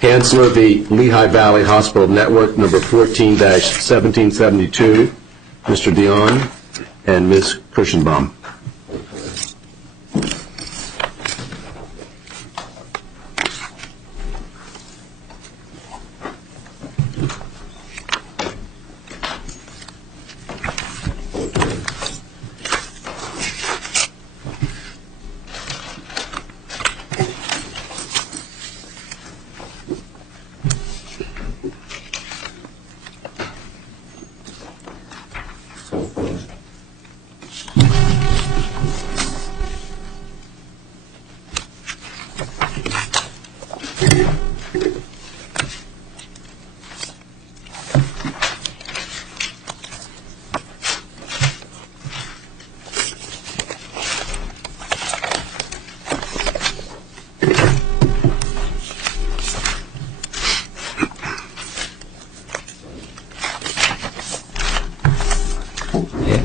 Hansler v. Lehigh Valley Hospital Network, number 14-1772, Mr. Dion and Ms. Kirschenbaum.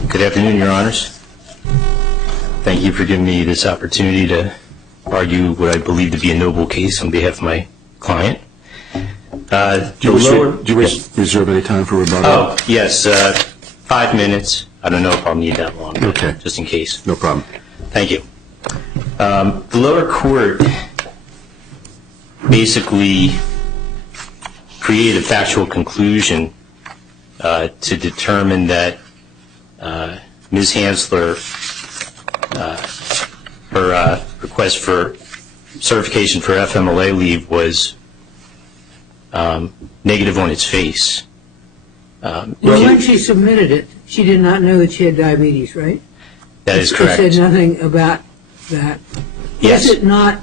Good afternoon, Your Honors. Thank you for giving me this opportunity to argue what I believe to be a noble case on behalf of my client. Do you reserve any time for rebuttal? Oh, yes, 5 minutes. I don't know if I'll need that long, okay, just in case. No problem. Thank you. The lower court basically created a factual conclusion to determine that Ms. Hansler, her request for certification for FMLA leave was negative on its face. When she submitted it, she did not know that she had diabetes, right? That is correct. She said nothing about that. Yes. Is it not,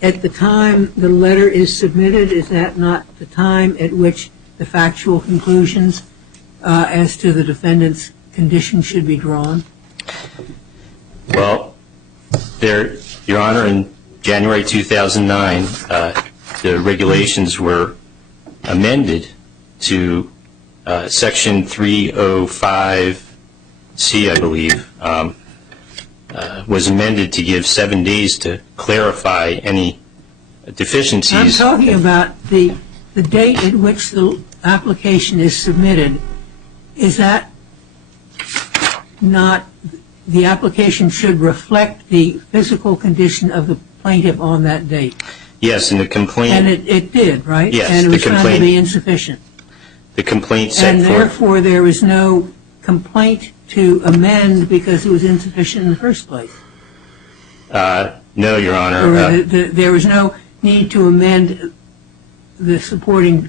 at the time the letter is submitted, is that not the time at which the factual conclusions as to the defendant's condition should be drawn? Well, Your Honor, in January 2009, the regulations were amended to Section 305C, I believe, was amended to give 7 days to clarify any deficiencies. I'm talking about the date at which the application is submitted. Is that not, the application should reflect the physical condition of the plaintiff on that date? Yes, and the complaint... And it did, right? Yes, and it was the complaint... found to be insufficient. The complaint set and forth... And therefore there was no complaint to amend because it was insufficient in the first place? No, Your Honor. There was no need to amend the supporting...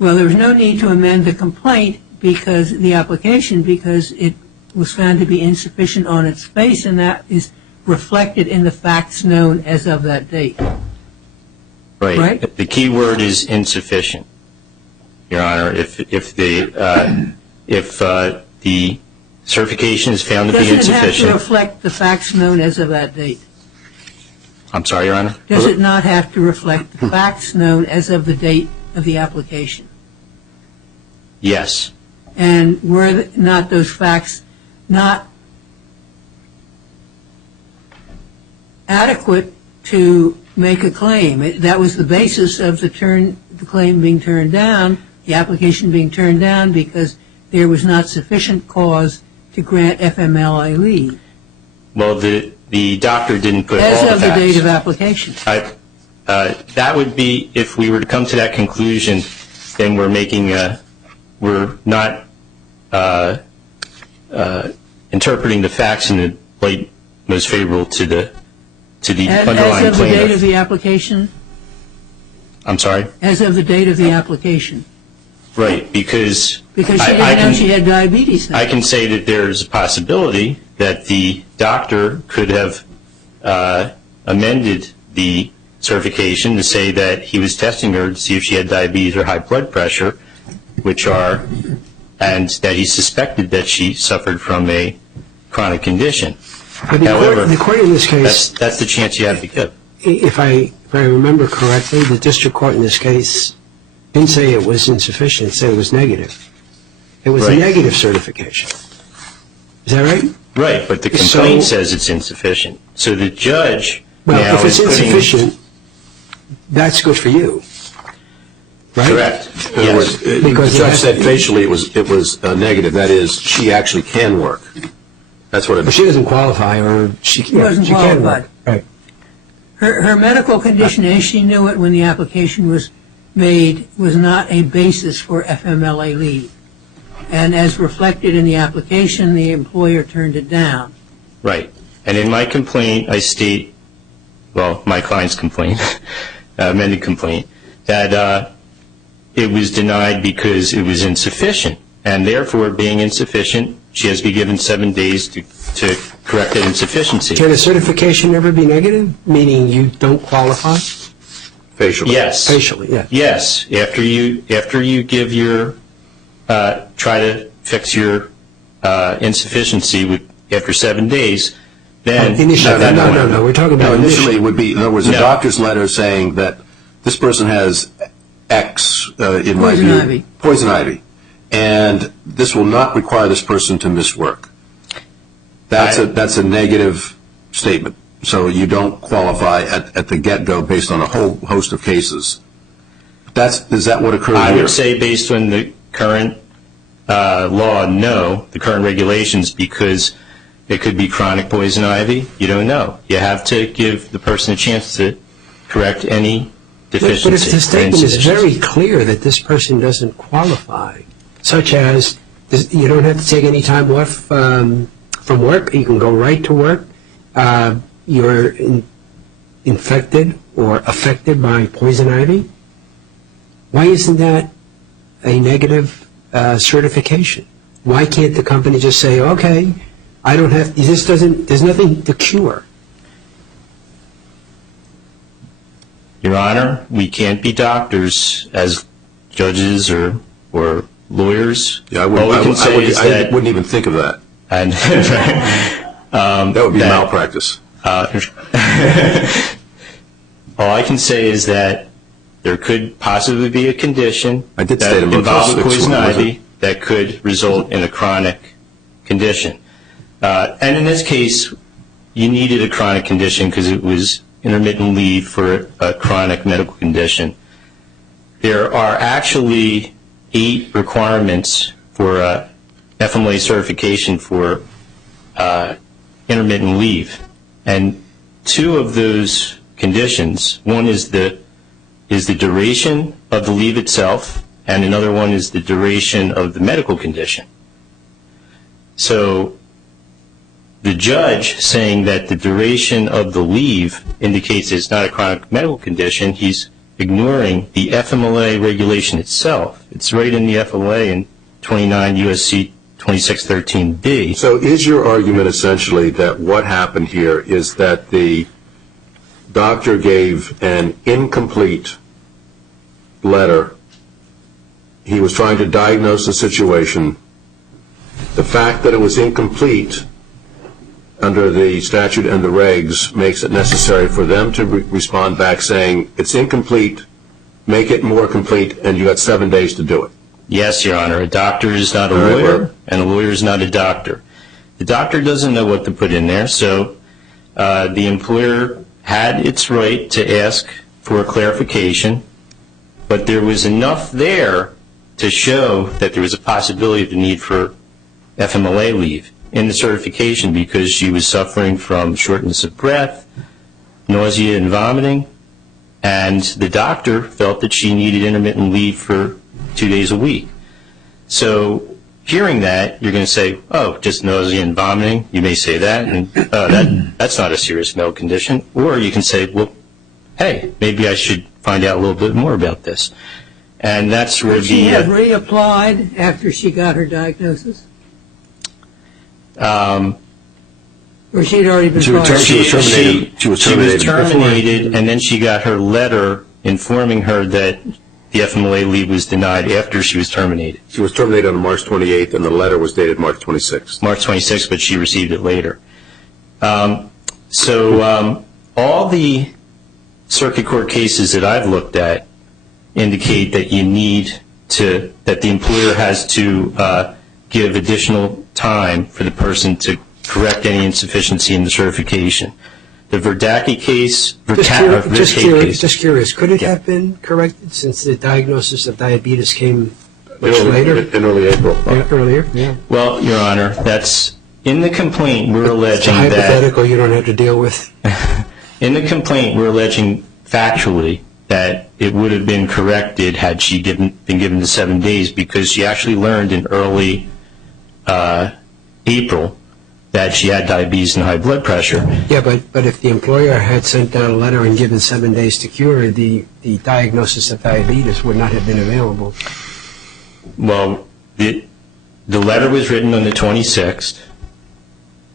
Well, there was no need to amend the complaint because the application, because it was found to be insufficient on its face, and that is reflected in the facts known as of that date. Right. The key word is insufficient, Your Honor. If the certification is found to be insufficient... Does it have to reflect the facts known as of that date? I'm sorry, Your Honor? Does it not have to reflect the facts known as of the date of the application? Yes. And were not those facts not adequate to make a claim? That was the basis of the claim being turned down, the application being turned down, because there was not sufficient cause to grant FMLA leave. Well, the doctor didn't put all the facts. As of the date of application. That would be, if we were to come to that conclusion, then we're not interpreting the facts in the light most favorable to the underlying plaintiff. As of the date of the application? I'm sorry? As of the date of the application. Right, because... Because she didn't know she had diabetes then. I can say that there's a possibility that the doctor could have amended the certification to say that he was testing her to see if she had diabetes or high blood pressure, and that he suspected that she suffered from a chronic condition. However, the court in this case, that's the chance you have to give. If I remember correctly, the district court in this case didn't say it was insufficient, it said it was negative. It was a negative certification. Is that right? Right, but the complaint says it's insufficient. So the judge now if it's insufficient, that's good for you, right? Correct. In other words, Because the judge said facially it was negative. That is, she actually can work. That's what it But means. she doesn't qualify, or she wasn't can qualified. work. Right. Her medical condition, as she knew it when the application was made, was not a basis for FMLA leave. And as reflected in the application, the employer turned it down. Right. And in my complaint, I state, well, my client's complaint, amended complaint, that it was denied because it was insufficient. And therefore, being insufficient, she has to be given 7 days to correct that insufficiency. Can a certification ever be negative, meaning you don't qualify? Facially. Yes. Facially, yeah. Yes. After you give your, try to fix your insufficiency after 7 days, then... Initially, no, we're talking about Initially it would be, in other words, a No. doctor's letter saying that this person has X, in my Poison view, ivy. poison ivy, and this will not require this person to miss work. That's a negative statement. So you don't qualify at the get-go based on a whole host of cases. Is that what occurred I here? would say based on the current law, no, the current regulations, because it could be chronic poison ivy. You don't know. You have to give the person a chance to correct any deficiency. But if the or statement is insufficiency. very clear that this person doesn't qualify, such as you don't have to take any time off from work, you can go right to work, you're infected or affected by poison ivy, why isn't that a negative certification? Why can't the company just say, okay, I don't have, there's nothing to cure? Your Honor, we can't be doctors as judges or lawyers. Yeah, I All we can say is that... wouldn't even think of that. And, That would be malpractice. all I can say is that there could possibly be a condition I did that state about involves this. poison Was it? ivy that could result in a chronic condition. And in this case, you needed a chronic condition because it was intermittent leave for a chronic medical condition. There are actually 8 requirements for FMLA certification for intermittent leave, and 2 of those conditions, one is the duration of the leave itself, and another one is the duration of the medical condition. So the judge saying that the duration of the leave indicates it's not a chronic medical condition, he's ignoring the FMLA regulation itself. It's right in the FMLA in 29 U.S.C. 2613B. So is your argument essentially that what happened here is that the doctor gave an incomplete letter? He was trying to diagnose the situation. The fact that it was incomplete under the statute and the regs makes it necessary for them to respond back saying, it's incomplete, make it more complete, and you got 7 days to do it. Yes, Your Honor. A doctor is not a All right, lawyer, well- and a lawyer is not a doctor. The doctor doesn't know what to put in there, so the employer had its right to ask for a clarification, but there was enough there to show that there was a possibility of the need for FMLA leave in the certification because she was suffering from shortness of breath, nausea and vomiting, and the doctor felt that she needed intermittent leave for 2 days a week. So hearing that, you're going to say, oh, just nausea and vomiting. You may say that, and that's not a serious medical condition. Or you can say, well, hey, maybe I should find out a little bit more about this. And that's where Would she have reapplied after she got her diagnosis? Or she'd already been fired? She was terminated. She was terminated, and then she got her letter informing her that the FMLA leave was denied after she was terminated. She was terminated on March 28th, and the letter was dated March 26th. March 26th, but she received it later. So all the circuit court cases that I've looked at indicate that that the employer has to give additional time for the person to correct any insufficiency in the certification. The Verdacki case, Just curious, could it have been corrected since the diagnosis of diabetes came much later? In early April. Earlier, yeah. Well, Your Honor, that's in the complaint. We're alleging it's a that hypothetical you don't have to deal with. in the complaint we're alleging factually that it would have been corrected had she been given the 7 days, because she actually learned in early April that she had diabetes and high blood pressure. Yeah, but if the employer had sent out a letter and given 7 days to cure, the diagnosis of diabetes would not have been available. Well, the letter was written on the 26th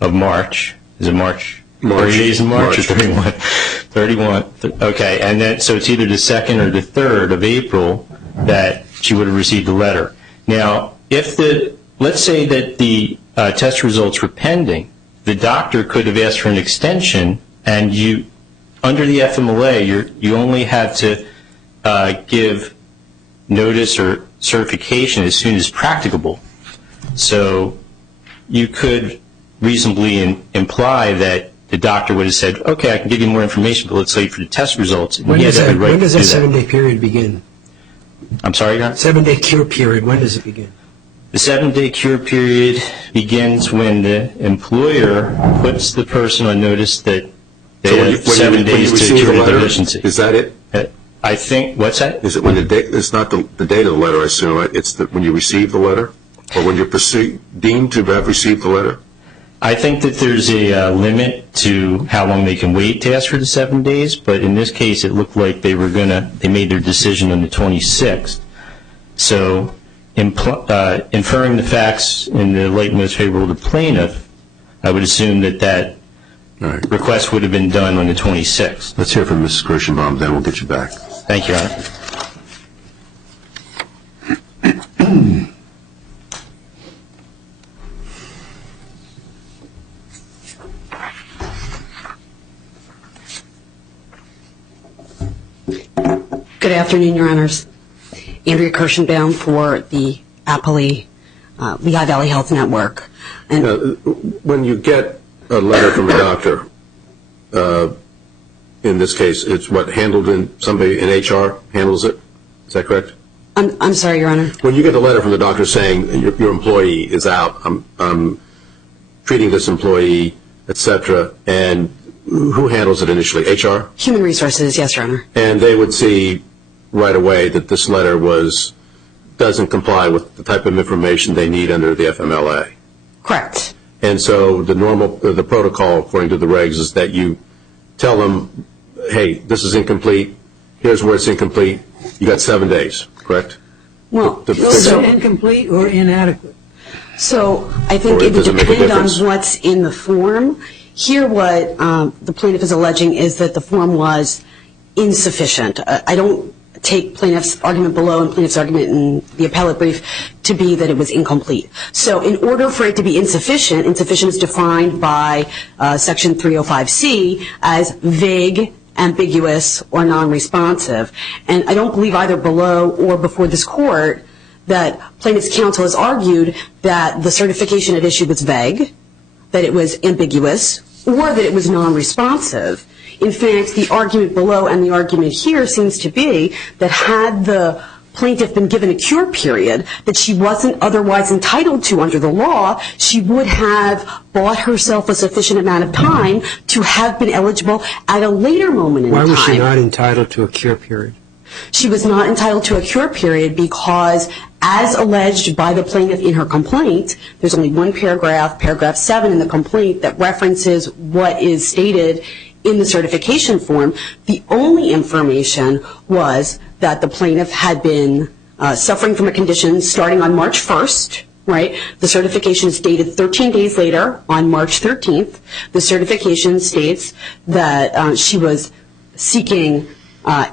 of March. Is it March? 30 days in March or 31? 31. Okay, and then so it's either the 2nd or the 3rd of April that she would have received the letter. Now, let's say that the test results were pending, the doctor could have asked for an extension, and under the FMLA, you only have to give notice or certification as soon as practicable. So you could reasonably imply that the doctor would have said, okay, I can give you more information, but let's wait for the test results. And When he had does every right that to do 7-day period begin? I'm sorry, Your Honor? 7-day cure period, when does it begin? The 7-day cure period begins when the employer puts the person on notice that they have 7 days to cure the deficiency. Is that it? I think, what's that? Is it when the date? It's not the date of the letter, I assume. It's when you receive the letter, or when you're deemed to have received the letter. I think that there's a limit to how long they can wait to ask for the 7 days, but in this case, it looked like they made their decision on the 26th. So, inferring the facts in the light most favorable to the plaintiff, I would assume that request would have been done on the 26th. Let's hear from Mrs. Kirschenbaum, then we'll get you back. Thank you, Your Honor. Good afternoon, Your Honors. Andrea Kirschenbaum for the appellee, Lehigh Valley Health Network. And when you get a letter from a doctor, in this case, it's handled in somebody in HR handles it. Is that correct? I'm sorry, Your Honor. When you get a letter from the doctor saying your employee is out, I'm treating this employee, etc., and who handles it initially? HR? Human Resources, yes, Your Honor. And they would see right away that this letter doesn't comply with the type of information they need under the FMLA. Correct. And so the protocol, according to the regs, is that you tell them, hey, this is incomplete, here's where it's incomplete, you got 7 days, correct? Well, So incomplete or inadequate? So I think it would depend on what's in the form. Here what the plaintiff is alleging is that the form was insufficient. I don't take plaintiff's argument below and plaintiff's argument in the appellate brief to be that it was incomplete. So in order for it to be insufficient is defined by Section 305C as vague, ambiguous, or non-responsive. And I don't believe either below or before this court that plaintiff's counsel has argued that the certification at issue was vague, that it was ambiguous, or that it was non-responsive. In fact, the argument below and the argument here seems to be that had the plaintiff been given a cure period that she wasn't otherwise entitled to under the law, she would have bought herself a sufficient amount of time to have been eligible at a later moment in time. Why was she not entitled to a cure period? She was not entitled to a cure period because, as alleged by the plaintiff in her complaint, there's only one paragraph, paragraph 7 in the complaint, that references what is stated in the certification form. The only information was that the plaintiff had been suffering from a condition starting on March 1st, right? The certification is dated 13 days later on March 13th. The certification states that she was seeking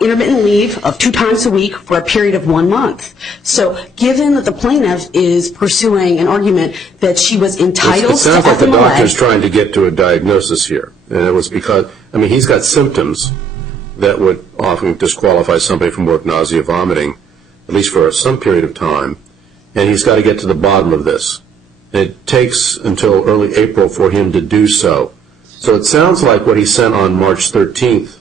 intermittent leave of 2 times a week for a period of 1 month. So given that the plaintiff is pursuing an argument that she was entitled to FMLA. It sounds like the doctor's trying to get to a diagnosis here. And it was because, he's got symptoms that would often disqualify somebody from work, nausea, vomiting, at least for some period of time. And he's got to get to the bottom of this. And it takes until early April for him to do so. So it sounds like what he sent on March 13th,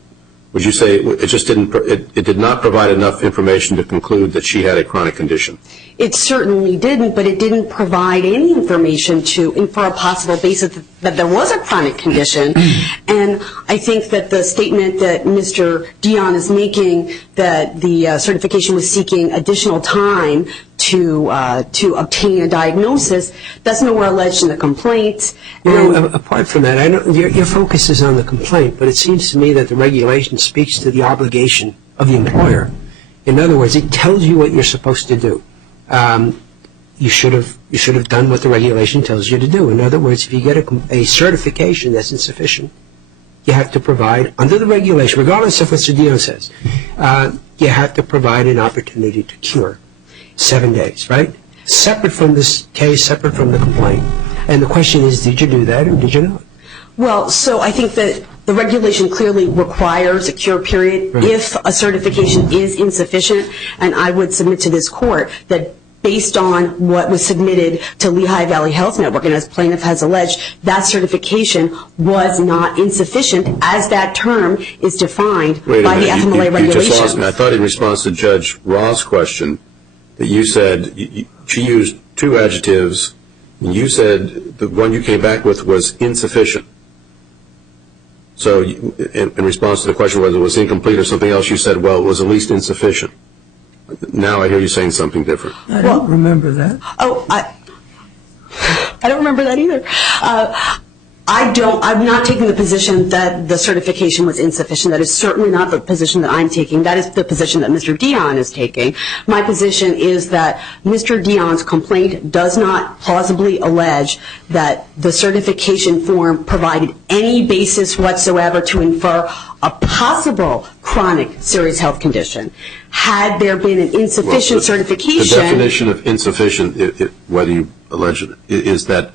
would you say it did not provide enough information to conclude that she had a chronic condition? It certainly didn't, but it didn't provide any information to infer a possible basis that there was a chronic condition. And I think that the statement that Mr. Dion is making, that the certification was seeking additional time to obtain a diagnosis, that's nowhere alleged in the complaint. Apart from that, I know your focus is on the complaint, but it seems to me that the regulation speaks to the obligation of the employer. In other words, it tells you what you're supposed to do. You should have done what the regulation tells you to do. In other words, if you get a certification that's insufficient, you have to provide, under the regulation, regardless of what Mr. Dion says, you have to provide an opportunity to cure. 7 days, right? Separate from this case, separate from the complaint. And the question is, did you do that or did you not? Well, so I think that the regulation clearly requires a cure period if a certification is insufficient, and I would submit to this court that based on what was submitted to Lehigh Valley Health Network, and as plaintiff has alleged, that certification was not insufficient as that term is defined by the FMLA regulations. You just lost me. I thought in response to Judge Ross' question that you said she used two adjectives, and you said the one you came back with was insufficient. So in response to the question whether it was incomplete or something else, you said, well, it was at least insufficient. Now I hear you saying something different. I don't remember that. Oh, I don't remember that either. I'm not taking the position that the certification was insufficient. That is certainly not the position that I'm taking. That is the position that Mr. Dion is taking. My position is that Mr. Dion's complaint does not plausibly allege that the certification form provided any basis whatsoever to infer a possible chronic serious health condition. Had there been an insufficient certification... The definition of insufficient, whether you allege it, is that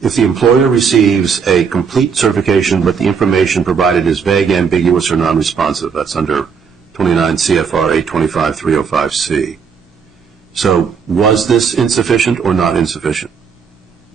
if the employer receives a complete certification but the information provided is vague, ambiguous, or non-responsive, that's under 29 CFR 825-305C. So was this insufficient or not insufficient?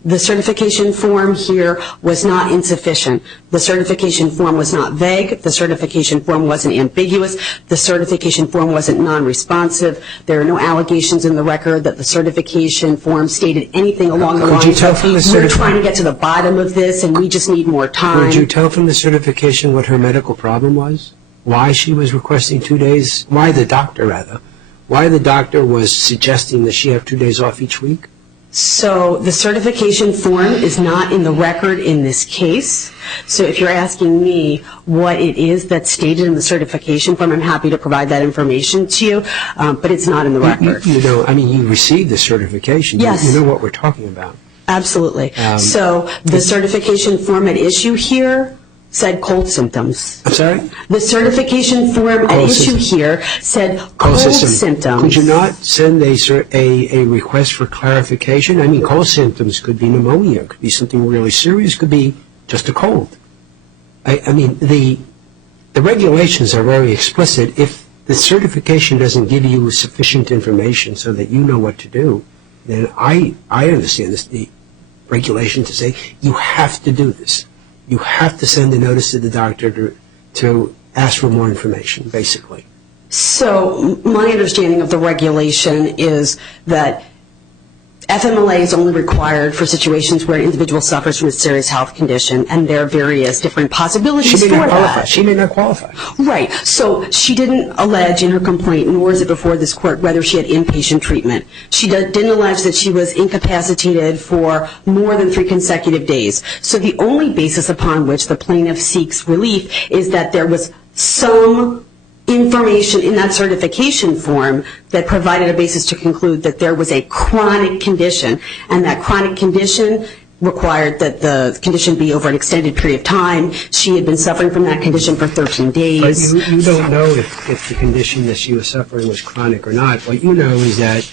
The certification form here was not insufficient. The certification form was not vague. The certification form wasn't ambiguous. The certification form wasn't non-responsive. There are no allegations in the record that the certification form stated anything along the lines of, we're trying to get to the bottom of this and we just need more time. Would you tell from the certification what her medical problem was? Why she was requesting 2 days? Why the doctor was suggesting that she have 2 days off each week? So the certification form is not in the record in this case. So if you're asking me what it is that's stated in the certification form, I'm happy to provide that information to you, but it's not in the record. You received the certification. Yes. You know what we're talking about. Absolutely. So the certification form at issue here said cold symptoms. I'm sorry? The certification form at issue here said cold symptoms. Could you not send a request for clarification? I mean, cold symptoms could be pneumonia, could be something really serious, could be just a cold. I mean, the regulations are very explicit. If the certification doesn't give you sufficient information so that you know what to do, then I understand the regulation to say you have to do this. You have to send a notice to the doctor to ask for more information, basically. So my understanding of the regulation is that FMLA is only required for situations where an individual suffers from a serious health condition, and there are various different possibilities for that. She may not qualify. Right. So she didn't allege in her complaint, nor is it before this court, whether she had inpatient treatment. She didn't allege that she was incapacitated for more than 3 consecutive days. So the only basis upon which the plaintiff seeks relief is that there was some information in that certification form that provided a basis to conclude that there was a chronic condition, and that chronic condition required that the condition be over an extended period of time. She had been suffering from that condition for 13 days. But you don't know if the condition that she was suffering was chronic or not. What you know is that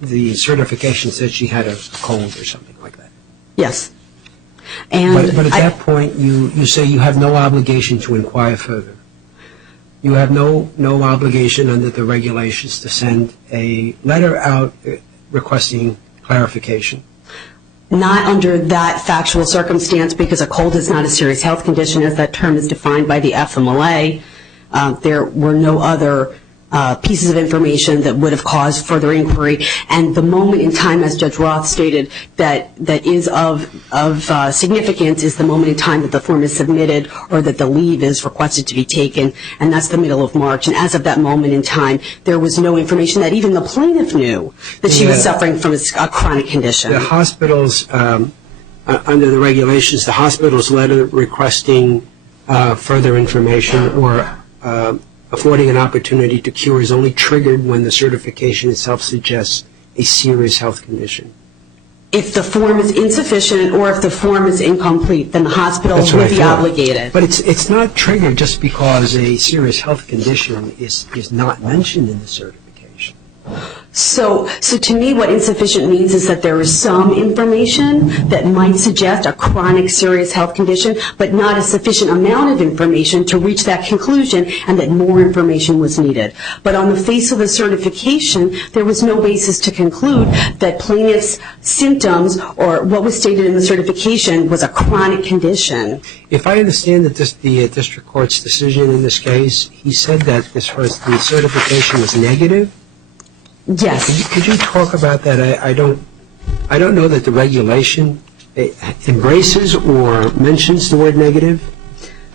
the certification said she had a cold or something like that. Yes. But at that point, you say you have no obligation to inquire further. You have no obligation under the regulations to send a letter out requesting clarification. not under that factual circumstance, because a cold is not a serious health condition as that term is defined by the FMLA. There were no other pieces of information that would have caused further inquiry. And the moment in time, as Judge Roth stated, that is of significance is the moment in time that the form is submitted or that the leave is requested to be taken, and that's the middle of March. And as of that moment in time, there was no information that even the plaintiff knew that she was suffering from a chronic condition. The hospitals, under the regulations, the hospital's letter requesting further information or affording an opportunity to cure is only triggered when the certification itself suggests a serious health condition. If the form is insufficient or if the form is incomplete, then the hospital would be obligated. But it's not triggered just because a serious health condition is not mentioned in the certification. So to me, what insufficient means is that there is some information that might suggest a chronic serious health condition, but not a sufficient amount of information to reach that conclusion, and that more information was needed. But on the face of the certification, there was no basis to conclude that plaintiff's symptoms or what was stated in the certification was a chronic condition. If I understand the district court's decision in this case, he said that the certification was negative. Yes. Could you talk about that? I don't know that the regulation embraces or mentions the word negative.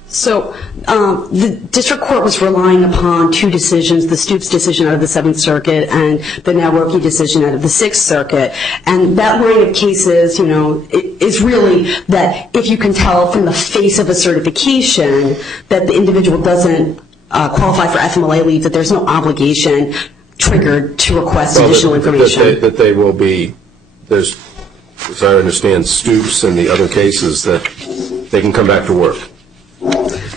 So the district court was relying upon two decisions, the Stoops decision out of the Seventh Circuit and the Nowroki decision out of the Sixth Circuit. And that line of cases, is really that if you can tell from the face of a certification that the individual doesn't qualify for FMLA leave, that there's no obligation triggered to request additional information. That they will be, there's, as I understand, Stoops and the other cases, that they can come back to work.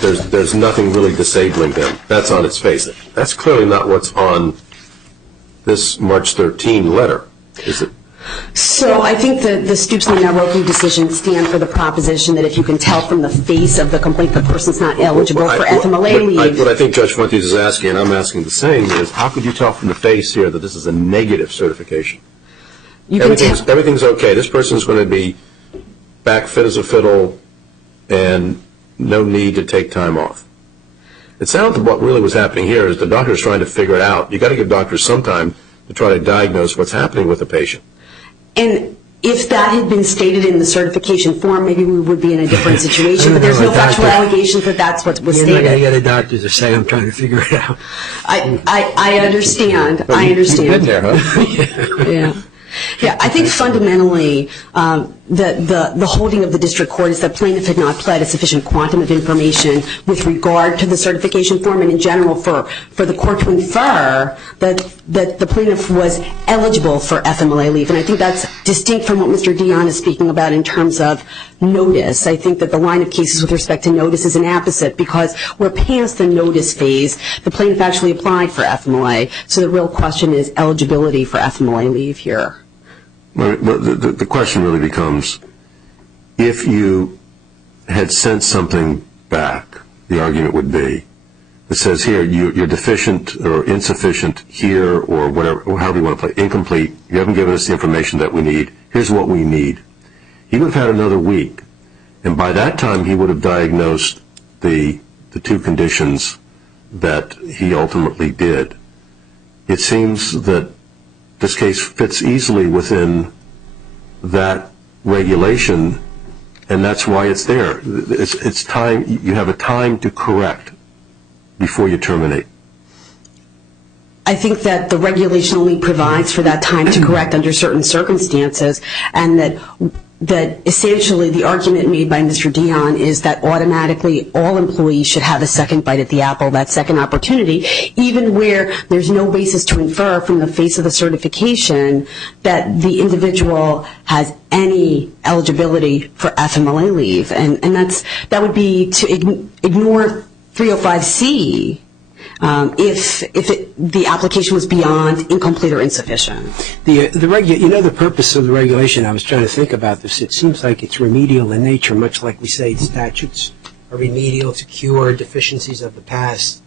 There's nothing really disabling them. That's on its face. That's clearly not what's on this March 13 letter, is it? So I think the Stoops and the Nowroki decision stand for the proposition that if you can tell from the face of the complaint the person's not eligible for FMLA leave. What I think Judge Fuentes is asking, and I'm asking the same, is how could you tell from the face here that this is a negative certification? Everything's okay. This person's going to be back fit as a fiddle and no need to take time off. It sounds like what really was happening here is the doctor's trying to figure it out. You've got to give doctors some time to try to diagnose what's happening with the patient. And if that had been stated in the certification form, maybe we would be in a different situation. But there's no factual allegations that that's what was stated. You're not going to get a doctor to say, I'm trying to figure it out. I understand. Well, I understand. You've been there, huh? Yeah. Yeah, I think fundamentally the holding of the district court is that plaintiff had not pled a sufficient quantum of information with regard to the certification form and in general for the court to infer that the plaintiff was eligible for FMLA leave. And I think that's distinct from what Mr. Dion is speaking about in terms of notice. I think that the line of cases with respect to notice is an opposite because we're past the notice phase. The plaintiff actually applied for FMLA, so the real question is eligibility for FMLA leave here. Well, the question really becomes, if you had sent something back, the argument would be, that says here, you're deficient or insufficient here or whatever, or however you want to play, incomplete, you haven't given us the information that we need, here's what we need. He would have had another week, and by that time he would have diagnosed the two conditions that he ultimately did. It seems that this case fits easily within that regulation, and that's why it's there. It's time. You have a time to correct before you terminate. I think that the regulation only provides for that time to correct under certain circumstances, and that essentially the argument made by Mr. Dion is that automatically all employees should have a second bite at the apple, that second opportunity, even where there's no basis to infer from the face of the certification that the individual has any eligibility for FMLA leave. And that would be to ignore 305C if the application was beyond incomplete or insufficient. The purpose of the regulation, I was trying to think about this, it seems like it's remedial in nature, much like we say statutes are remedial to cure deficiencies of the past.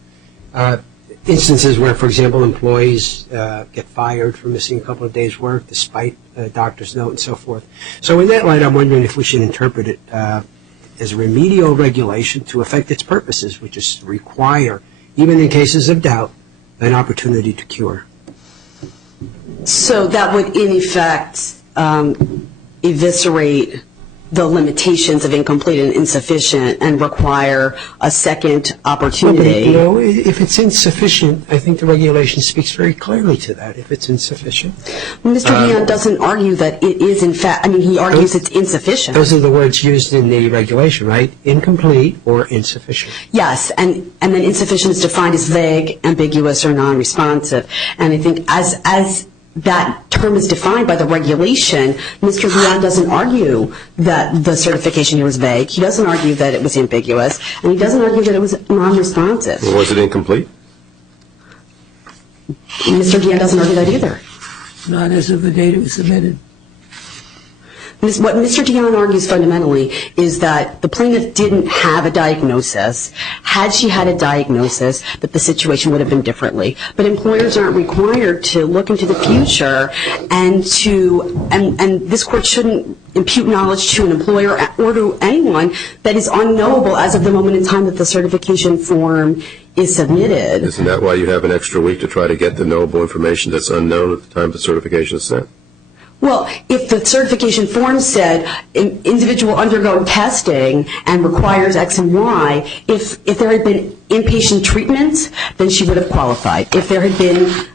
instances where, for example, employees get fired for missing a couple of days' work despite a doctor's note and so forth. So in that light, I'm wondering if we should interpret it as a remedial regulation to affect its purposes, which is to require, even in cases of doubt, an opportunity to cure. So that would, in effect, eviscerate the limitations of incomplete and insufficient and require a second opportunity. Well, but, if it's insufficient, I think the regulation speaks very clearly to that, if it's insufficient. Mr. Dion doesn't argue that it is, in fact, he argues it's insufficient. Those are the words used in the regulation, right? Incomplete or insufficient. Yes, and then insufficient is defined as vague, ambiguous, or non-responsive. And I think as that term is defined by the regulation, Mr. Dion doesn't argue that the certification here was vague. He doesn't argue that it was ambiguous, and he doesn't argue that it was non-responsive. Well, was it incomplete? Mr. Dion doesn't argue that either. Not as of the date it was submitted. What Mr. Dion argues fundamentally is that the plaintiff didn't have a diagnosis. Had she had a diagnosis, that the situation would have been differently. But employers aren't required to look into the future and this court shouldn't impute knowledge to an employer or to anyone that is unknowable as of the moment in time that the certification form is submitted. Isn't that why you have an extra week to try to get the knowable information that's unknown at the time the certification is sent? Well, if the certification form said an individual undergoing testing and requires X and Y, if there had been inpatient treatment, then she would have qualified. If there had been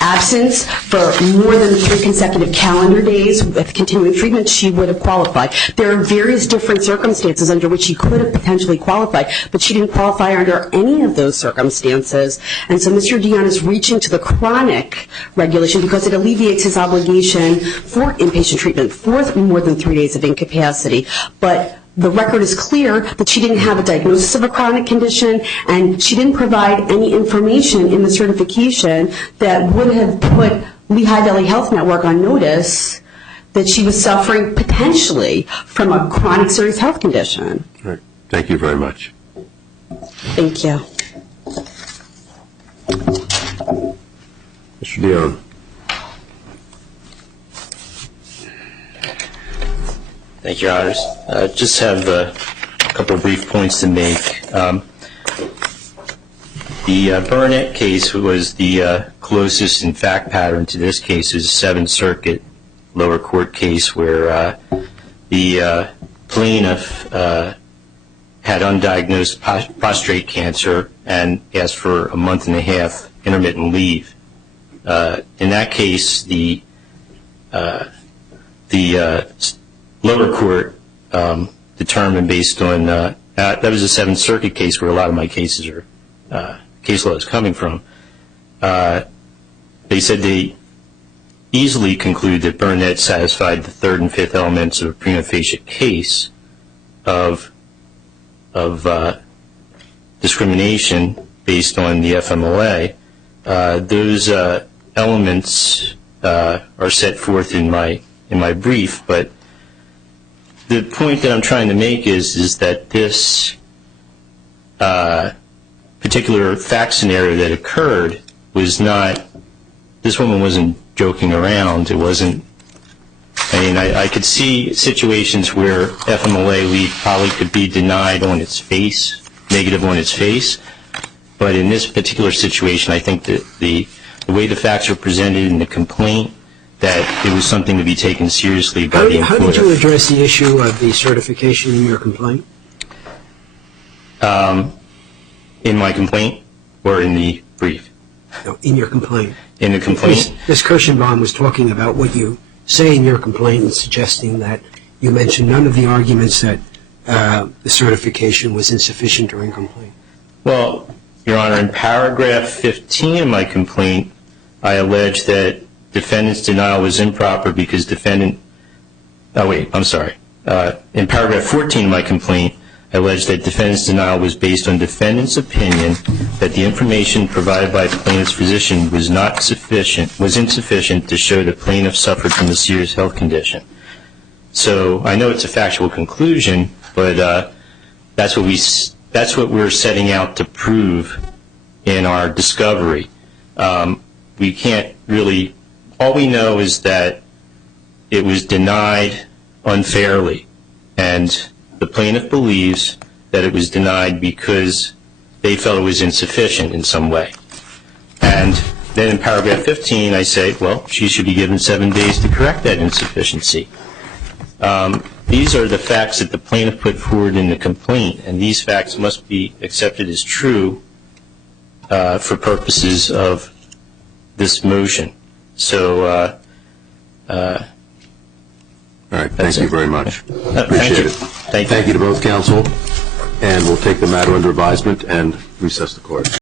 absence for more than 3 consecutive calendar days with continuing treatment, she would have qualified. There are various different circumstances under which she could have potentially qualified, but she didn't qualify under any of those circumstances. And so Mr. Dion is reaching to the chronic regulation because it alleviates his obligation for inpatient treatment for more than 3 days of incapacity. But the record is clear that she didn't have a diagnosis of a chronic condition, and she didn't provide any information in the certification that would have put Lehigh Valley Health Network on notice that she was suffering potentially from a chronic serious health condition. All right. Thank you very much. Thank you. Mr. Dion. Thank you, Your Honors. Just have a couple of brief points to make. The Burnett case was the closest in fact pattern to this case. It was a Seventh Circuit lower court case where the plaintiff had undiagnosed prostate cancer and asked for a month and a half intermittent leave. In that case, the lower court determined based on that was a Seventh Circuit case where a lot of my cases are case law is coming from. They said they easily conclude that Burnett satisfied the third and fifth elements of a prima facie case of discrimination based on the FMLA. Those elements are set forth in my brief, but the point that I'm trying to make is that this particular fact scenario that occurred was not, this woman wasn't joking around. It wasn't, I could see situations where FMLA leave probably could be denied on its face, negative on its face, but in this particular situation, I think that the way the facts are presented in the complaint, that it was something to be taken seriously by the employer. How did you address the issue of the certification in your complaint? In my complaint or in the brief? No, in your complaint. In the complaint? Ms. Kirschenbaum was talking about what you say in your complaint and suggesting that you mentioned none of the arguments that the certification was insufficient or incomplete. Well, Your Honor, in paragraph 15 of my complaint, I allege that defendant's denial was improper because defendant, in paragraph 14 of my complaint, I allege that defendant's denial was based on defendant's opinion that the information provided by the plaintiff's physician was insufficient to show the plaintiff suffered from a serious health condition. So I know it's a factual conclusion, but that's what we're setting out to prove in our discovery. We can't really, all we know is that it was denied unfairly, and the plaintiff believes that it was denied because they felt it was insufficient in some way. And then in paragraph 15, I say, well, she should be given 7 days to correct that insufficiency. These are the facts that the plaintiff put forward in the complaint, and these facts must be accepted as true for purposes of this motion. So, All right, thank you very much. Thank Appreciate you. it. Thank you. Thank you to both counsel, and we'll take the matter under advisement and recess the court.